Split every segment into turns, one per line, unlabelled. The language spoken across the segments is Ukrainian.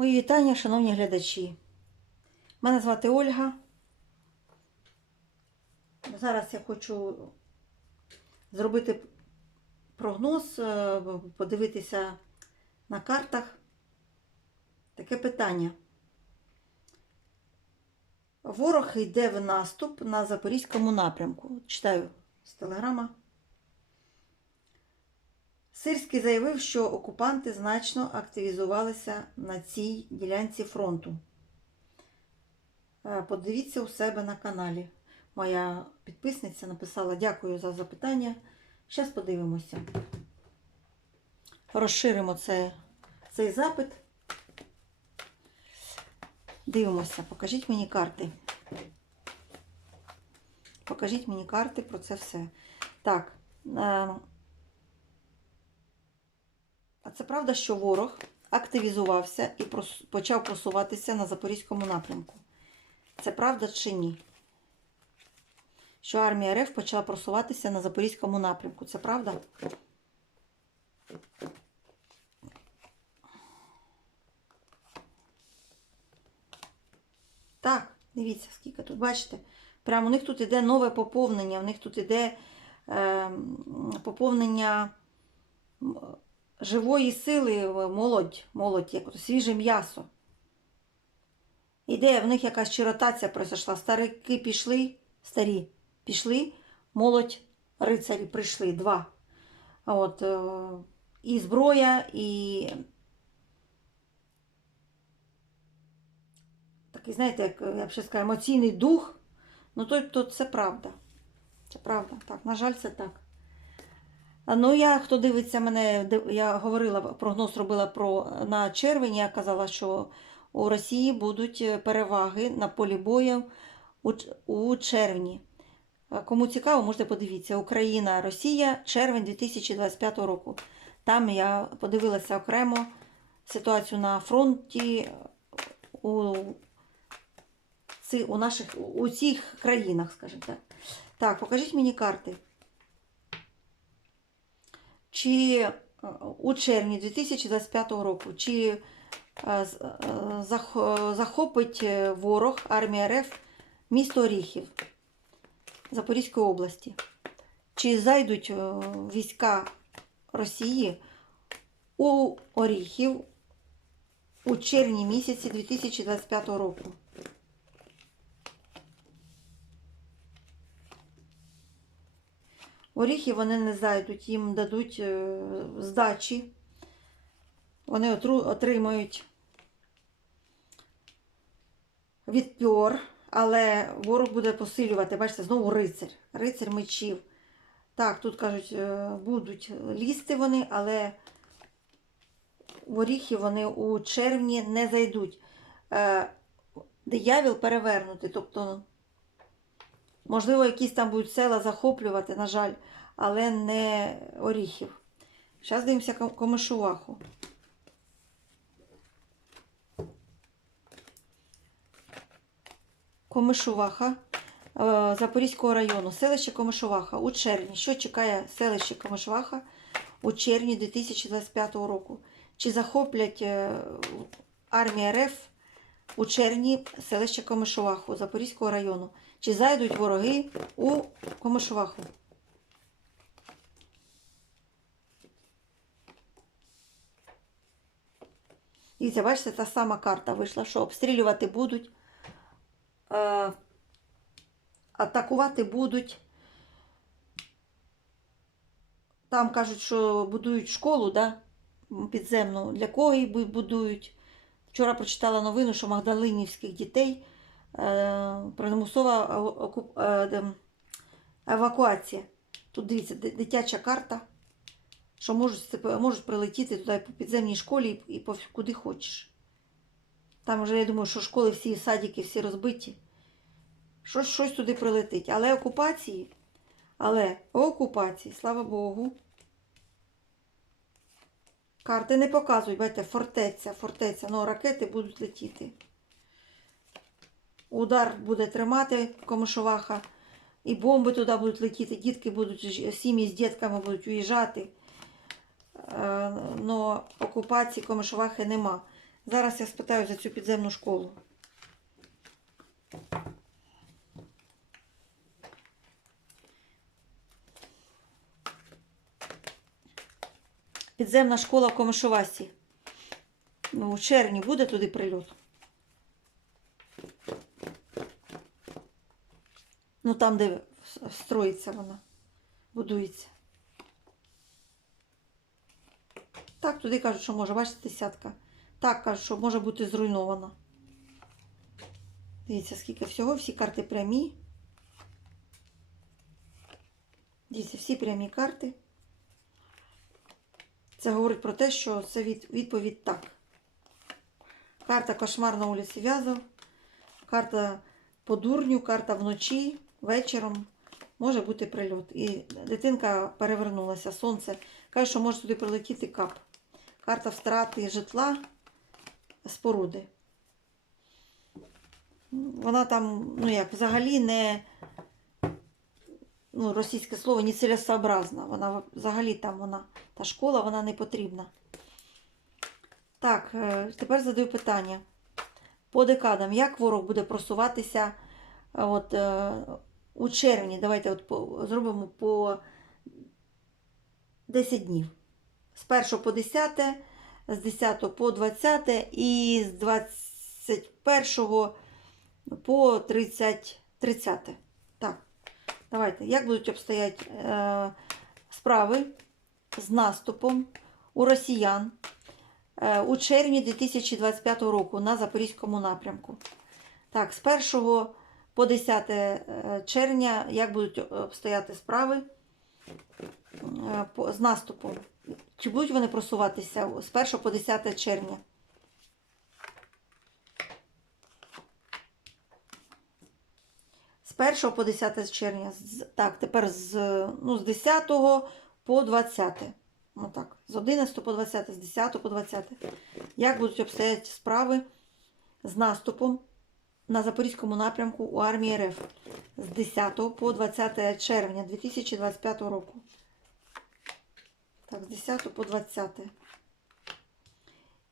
Мої вітання, шановні глядачі. Мене звати Ольга. Зараз я хочу зробити прогноз, е, подивитися на картах. Таке питання. Ворог йде в наступ на Запорізькому напрямку. Читаю з телеграма. Сирський заявив, що окупанти значно активізувалися на цій ділянці фронту. Е, Подивіться у себе на каналі. Моя підписниця написала дякую за запитання. Зараз подивимося. Розширимо це, цей запит. Дивимося, покажіть мені карти. Покажіть мені карти про це все. Так. А це правда, що ворог активізувався і почав просуватися на Запорізькому напрямку. Це правда чи ні? Що армія РФ почала просуватися на Запорізькому напрямку. Це правда? Так, дивіться, скільки тут, бачите? Прямо у них тут іде нове поповнення, у них тут іде е, поповнення живої сили, е, молодь, молодь, як свіже м'ясо. Іде, в них якась чи ротація пройшла. Старики пішли, старі пішли, молодь, рицарі прийшли, два. От, е, і зброя, і такий, знаєте, як я б ще сказала, емоційний дух. Ну, то, то це правда. Це правда. Так, на жаль, це так. Ну, я, хто дивиться мене, я говорила, прогноз робила про на червень, я казала, що у Росії будуть е, переваги на полі бою у, у червні. Кому цікаво, можете подивитися. Україна, Росія, червень 2025 року. Там я подивилася окремо ситуацію на фронті у, у наших у цих країнах, скажімо так. Так, покажіть мені карти. Чи е, у червні 2025 року, чи е, е, зах- захопить ворог армія РФ місто Оріхів Запорізької області? Чи зайдуть війська Росії у Оріхів у червні місяці 2025 року? Оріхи вони не зайдуть, їм дадуть е, здачі. Вони отримають відпір, але ворог буде посилювати. Бачите, знову рицар. Рицар мечів. Так, тут кажуть, е, будуть лізти вони, але в оріхи вони у червні не зайдуть. Е, Диявіл перевернутий, тобто Можливо, якісь там будуть села захоплювати, на жаль, але не оріхів. Зараз дивимося комишуваху. Комишуваха е, Запорізького району, селище Комишуваха у червні. Що чекає селище Комишуваха у червні 2025 року? Чи захоплять е, армія РФ у червні селище Комишуваху Запорізького району? Чи зайдуть вороги у Комишуваху? Це, бачите, та сама карта вийшла, що обстрілювати будуть, е, атакувати будуть. Там кажуть, що будують школу, да, підземну. Для кого її будують? Вчора прочитала новину, що магдалинівських дітей е, примусова е, евакуація. Тут дивіться, дитяча карта, що можуть, можуть прилетіти туди по підземній школі і, по куди хочеш. Там вже, я думаю, що школи всі, садики всі розбиті. Щось, щось туди прилетить. Але окупації, але окупації, слава Богу. Карти не показують, бачите, фортеця, фортеця, ну ракети будуть летіти. Удар буде тримати комишуваха, і бомби туди будуть летіти, дітки будуть, сім'ї з дітками будуть уїжджати. Е, Но окупації комишувахи нема. Зараз я спитаю за цю підземну школу. Підземна школа в Комишовасі. Ну, у червні буде туди прильот. Ну, там, де строїться вона, будується. Так, туди кажуть, що може, бачите, десятка. Так, кажуть, що може бути зруйнована. Дивіться, скільки всього, всі карти прямі. Дивіться, всі прямі карти. Це говорить про те, що це від, відповідь так. Карта кошмар на вулиці В'язов. Карта по дурню, карта вночі, вечором. Може бути прильот. І дитинка перевернулася. Сонце. Каже, що може туди прилетіти кап. Карта втрати житла, споруди. Вона там, ну як, взагалі не, ну, російське слово, не цілесообразна. Вона взагалі там вона, та школа, вона не потрібна. Так, е, тепер задаю питання. По декадам, як ворог буде просуватися от, е, у червні? Давайте от по, зробимо по 10 днів. З 1 по 10, з 10 по 20 і з 21 по 30. 30. Так, давайте. Як будуть обстояти е, справи з наступом у росіян е, у червні 2025 року на Запорізькому напрямку? Так, з 1 по 10 е, червня, як будуть обстояти справи е, з наступом? Чи будуть вони просуватися з 1 по 10 червня? З 1 по 10 червня. Так, тепер з, ну, з 10 по 20. Ну так, з 11 по 20, з 10 по 20. Як будуть обстояти справи з наступом на Запорізькому напрямку у армії РФ з 10 по 20 червня 2025 року? Так, з 10 по 20.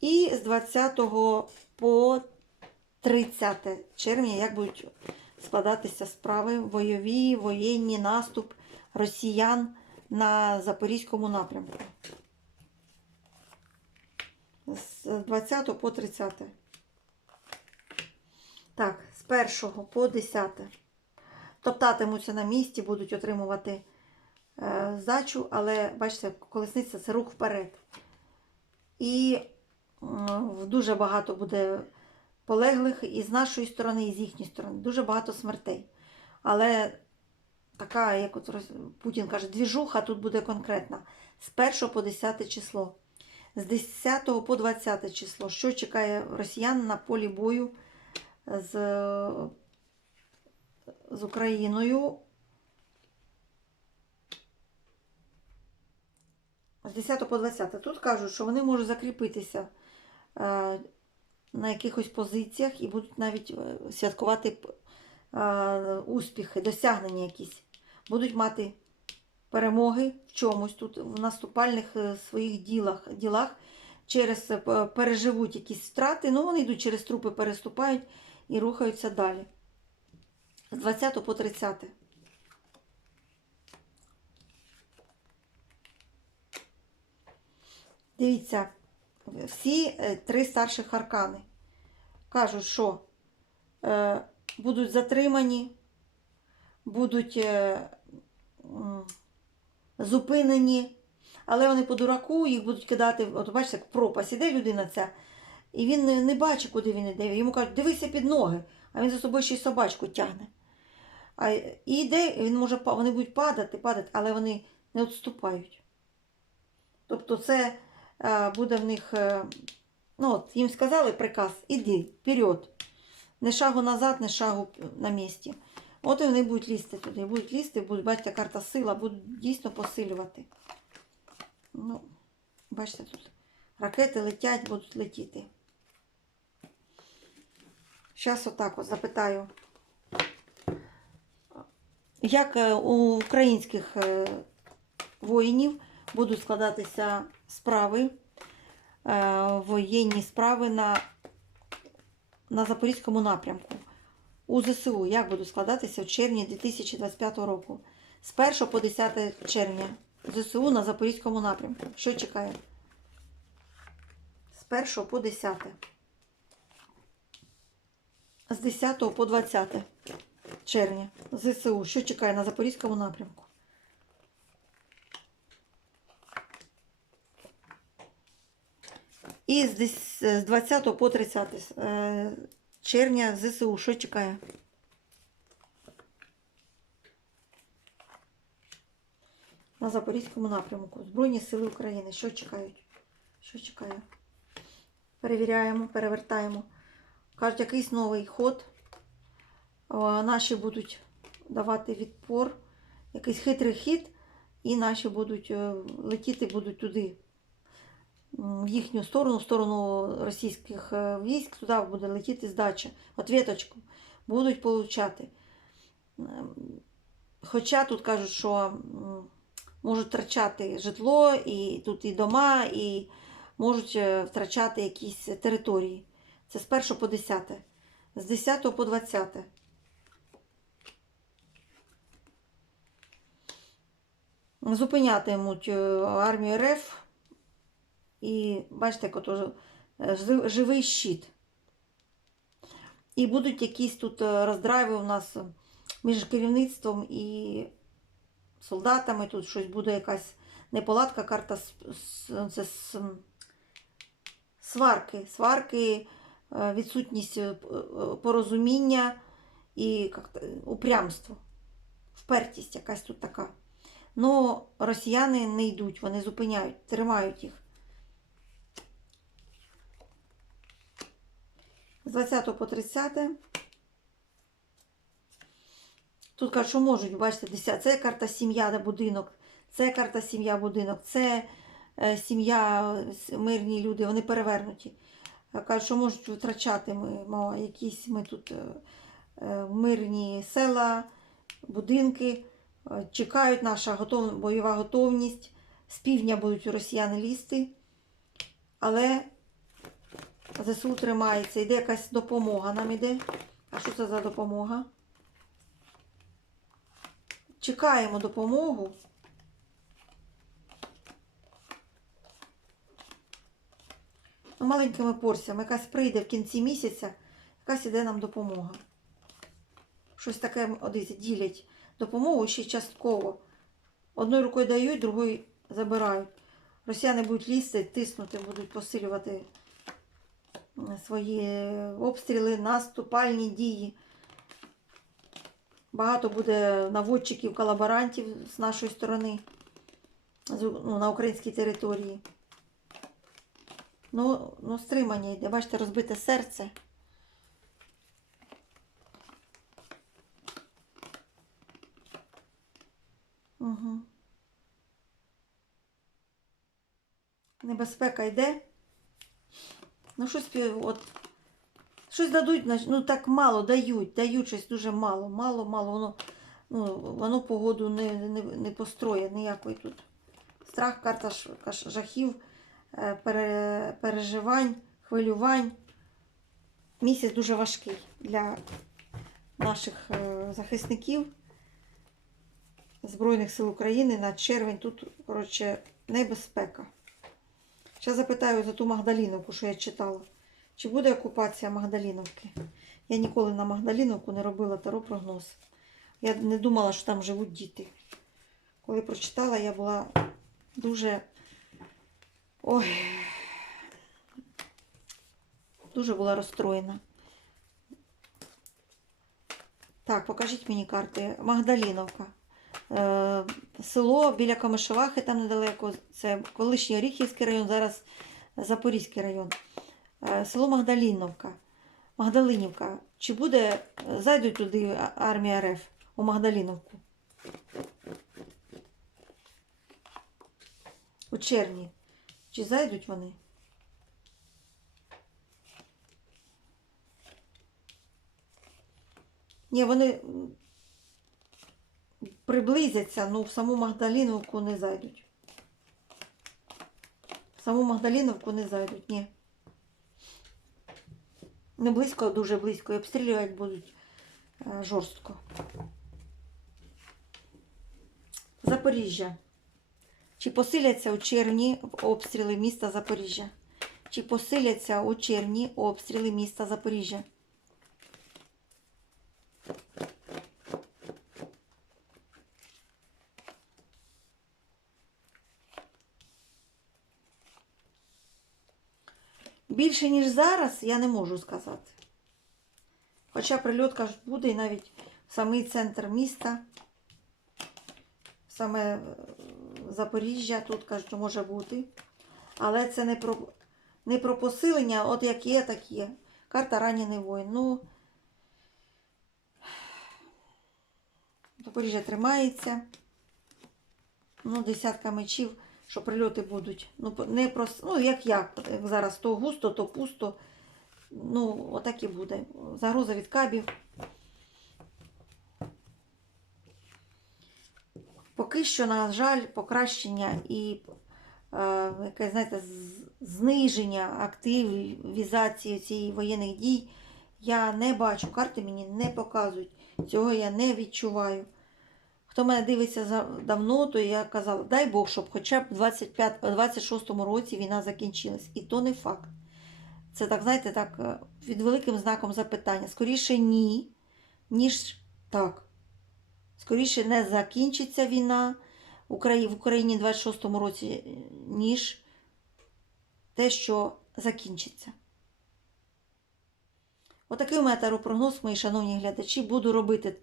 І з 20 по 30 червня, як будуть складатися справи бойові, воєнні наступ росіян на Запорізькому напрямку. З 20 по 30. Так, з 1 по 10. Топтатимуться на місці, будуть отримувати е, здачу, але бачите, колесниця це рух вперед. І м, дуже багато буде полеглих і з нашої сторони, і з їхньої сторони. Дуже багато смертей. Але така, як от Путін каже, двіжуха тут буде конкретна. З 1 по 10 число. З 10 по 20 число. Що чекає росіян на полі бою з, з Україною? З 10 по 20. Тут кажуть, що вони можуть закріпитися е, на якихось позиціях і будуть навіть е, святкувати е, успіхи, досягнення якісь. Будуть мати перемоги в чомусь тут, в наступальних своїх ділах, ділах через переживуть якісь втрати, ну вони йдуть через трупи, переступають і рухаються далі. З 20 по 30. Дивіться, всі е, три старших аркани кажуть, що е, будуть затримані, будуть е, зупинені, але вони по дураку їх будуть кидати, от бачите, як пропасть іде людина ця, і він не, не бачить, куди він іде. Йому кажуть, дивися під ноги, а він за собою ще й собачку тягне. А, і йде, він може, вони будуть падати, падати, але вони не відступають. Тобто це е, буде в них, е, ну от їм сказали приказ, іди, вперед. Не шагу назад, не шагу на місці. От і вони будуть лізти туди, будуть лізти, будуть, бачите, карта сила, будуть дійсно посилювати. Ну, бачите, тут ракети летять, будуть летіти. Зараз отак от запитаю. Як е, у українських е, воїнів будуть складатися справи е, воєнні справи на, на Запорізькому напрямку. У ЗСУ як будуть складатися в червні 2025 року. З 1 по 10 червня ЗСУ на Запорізькому напрямку. Що чекає? З 1 по 10. З 10 по 20 червня ЗСУ. Що чекає на Запорізькому напрямку? І з 20 по 30 е, червня ЗСУ. Що чекає? На Запорізькому напрямку. Збройні сили України. Що чекають? Що чекає? Перевіряємо, перевертаємо. Кажуть, якийсь новий ход. Наші будуть давати відпор, якийсь хитрий хід, і наші будуть е, летіти будуть туди, в їхню сторону, в сторону російських е, військ, туди буде летіти здача. Ответочку будуть получати. Хоча тут кажуть, що можуть втрачати житло, і тут і дома, і можуть е, втрачати якісь території. Це з 1 по 10. З 10 по 20. Зупинятимуть е, армію РФ і бачите, як е, живий щит. І будуть якісь тут е, роздрайви у нас між керівництвом і солдатами. Тут щось буде якась неполадка, карта це сварки. Сварки, відсутність е, е, порозуміння і е, упрямство. Впертість якась тут така. Ну, росіяни не йдуть, вони зупиняють, тримають їх. З 20 по 30. Тут кажуть, що можуть, бачите, 10. Це карта сім'я де будинок, це карта сім'я будинок, це е, сім'я, мирні люди, вони перевернуті. Кажуть, що можуть втрачати ми, мо, якісь ми тут е, е, мирні села, будинки. Е, Чекають наша готов... бойова готовність. З півдня будуть росіяни лізти. Але ЗСУ тримається. Йде якась допомога нам іде. А що це за допомога? Чекаємо допомогу. Ну, маленькими порціями. Якась прийде в кінці місяця, якась іде нам допомога. Щось таке, о, ділять допомогу ще частково. Одною рукою дають, другою забирають. Росіяни будуть лізти, тиснути, будуть посилювати свої обстріли, наступальні дії. Багато буде наводчиків, колаборантів з нашої сторони ну, на українській території. Ну, ну, стримання йде. Бачите, розбите серце. Угу. Небезпека йде. Ну, щось от. Щось дадуть, ну так мало дають, дають щось дуже мало, мало, мало. Воно, ну, воно погоду не, не, не построє ніякої тут. Страх, карта жахів, переживань, хвилювань. Місяць дуже важкий для наших е, захисників Збройних сил України на червень. Тут, коротше, небезпека. Ще запитаю за ту Магдаліновку, що я читала. Чи буде окупація Магдаліновки? Я ніколи на Магдаліновку не робила таро прогноз. Я не думала, що там живуть діти. Коли прочитала, я була дуже. Ой. Дуже була розстроєна. Так, покажіть мені карти. Магдаліновка. Е, село біля Камишевахи, там недалеко. Це колишній Оріхівський район, зараз Запорізький район. Е, село Магдаліновка. Магдалинівка. Чи буде, зайдуть туди армія РФ у Магдаліновку? У червні. Чи зайдуть вони? Ні, вони приблизяться, ну в саму Магдаліновку не зайдуть. В саму Магдаліновку не зайдуть, ні. Не близько, а дуже близько. І обстрілювати будуть е, жорстко. Запоріжжя. Чи посиляться у червні обстріли міста Запоріжжя? Чи посиляться у червні обстріли міста Запоріжжя? Більше, ніж зараз, я не можу сказати. Хоча прильот, кажуть, буде і навіть в самий центр міста, саме е, Запоріжжя, тут кажуть, що може бути. Але це не про, не про посилення, от як є, так є. Карта ранений воїн. Ну, Запоріжжя тримається. Ну, десятка мечів, що прильоти будуть. Ну, не просто, ну, як як, як зараз то густо, то пусто. Ну, отак і буде. Загроза від кабів. Поки що, на жаль, покращення і е, яке, знаєте, зниження активізації цієї воєнних дій я не бачу. Карти мені не показують. Цього я не відчуваю. Хто мене дивиться давно, то я казала, дай Бог, щоб хоча б 25, 26-му році війна закінчилась. І то не факт. Це так, знаєте, так, е, під великим знаком запитання. Скоріше ні, ніж так. Скоріше не закінчиться війна в Україні в 26-му році, е, ніж те, що закінчиться. Отакий у мене таропрогноз, мої шановні глядачі. Буду робити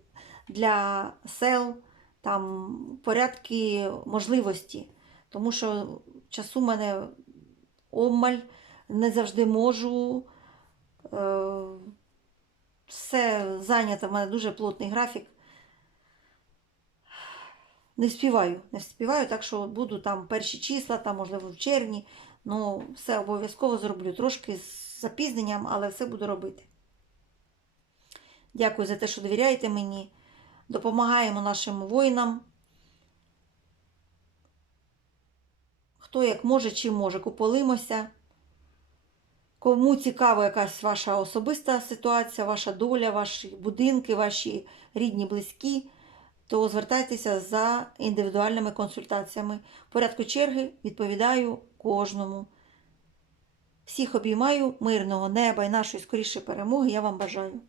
для сел там порядки можливості, тому що часу в мене обмаль, не завжди можу. Е, Все зайнято, в мене дуже плотний графік. Не вспіваю, не вспіваю, так що буду там перші числа, там, можливо, в червні. Ну, все обов'язково зроблю. Трошки з запізненням, але все буду робити. Дякую за те, що довіряєте мені. Допомагаємо нашим воїнам. Хто як може, чим може, куполимося. Кому цікава якась ваша особиста ситуація, ваша доля, ваші будинки, ваші рідні, близькі, то звертайтеся за індивідуальними консультаціями. В порядку черги відповідаю кожному. Всіх обіймаю, мирного неба і нашої скорішої перемоги. Я вам бажаю.